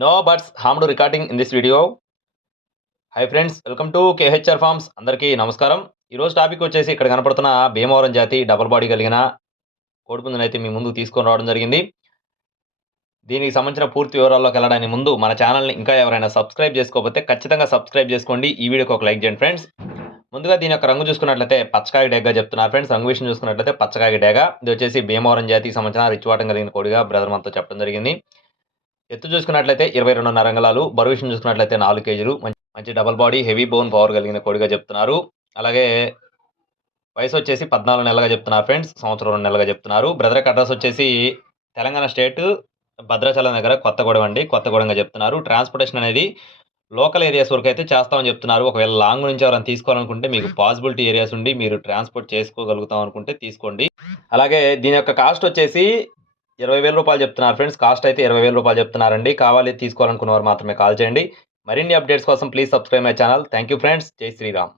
No buts హామ్డు recording in this video hi friends welcome to KHR farms అందరికీ నమస్కారం. ఈరోజు topic వచ్చేసి ఇక్కడ కనపడుతున్న భీమవరం జాతి డబుల్ బాడీ కలిగిన కోడిపుందుని అయితే మీ ముందుకు తీసుకొని రావడం జరిగింది. దీనికి సంబంధించిన పూర్తి వివరాల్లోకి వెళ్ళడానికి ముందు మన ఛానల్ని ఇంకా ఎవరైనా సబ్స్క్రైబ్ చేసుకోకపోతే ఖచ్చితంగా సబ్స్క్రైబ్ చేసుకోండి. ఈ వీడియోకి ఒక లైక్ చేయండి ఫ్రెండ్స్ ముందుగా దీని యొక్క రంగు చూసుకున్నట్లయితే పచ్చకాయ డేగా చెప్తున్నారు ఫ్రెండ్స్ రంగు విషయం చూసుకున్నట్లయితే పచ్చకాయ డేగా. ఇది వచ్చేసి భీమవరం జాతికి సంబంధించిన రిచ్ వాటం కలిగిన కోడిగా బ్రదర్ మనతో చెప్పడం జరిగింది. ఎత్తు చూసుకున్నట్లయితే ఇరవై రెండున్నర అంగళాలు బరువు విషయం చూసుకున్నట్లయితే నాలుగు కేజీలు. మంచి మంచి double body heavy bone power కలిగిన కోడిగా చెప్తున్నారు. అలాగే వయసు వచ్చేసి పద్నాలుగు నెలలుగా చెప్తున్నారు ఫ్రెండ్స్ సంవత్సరం రెండు నెలలుగా చెప్తున్నారు. బ్రదర్ అడ్రస్ వచ్చేసి తెలంగాణ స్టేట్ భద్రాచలం దగ్గర కొత్తగూడెం అండి కొత్తగూడెంగా చెప్తున్నారు. ట్రాన్స్పోర్టేషన్ అనేది లోకల్ ఏరియాస్ వరకు అయితే చేస్తామని చెప్తున్నారు. ఒకవేళ లాంగ్ నుంచి ఎవరైనా తీసుకోవాలనుకుంటే మీకు పాసిబిలిటీ ఏరియాస్ ఉండి మీరు ట్రాన్స్పోర్ట్ చేసుకోగలుగుతాం అనుకుంటే తీసుకోండి. అలాగే దీని యొక్క కాస్ట్ వచ్చేసి ఇరవై వేల రూపాయలు చెప్తున్నారు ఫ్రెండ్స్. కాస్ట్ అయితే ఇరవై వేల రూపాయలు చెప్తున్నారండి. కావాలి తీసుకోవాలనుకున్న వారు మాత్రమే కాల్ చేయండి. మరిన్ని అప్డేట్స్ కోసం please subscribe my channel. Thank you friends. జై శ్రీరామ్.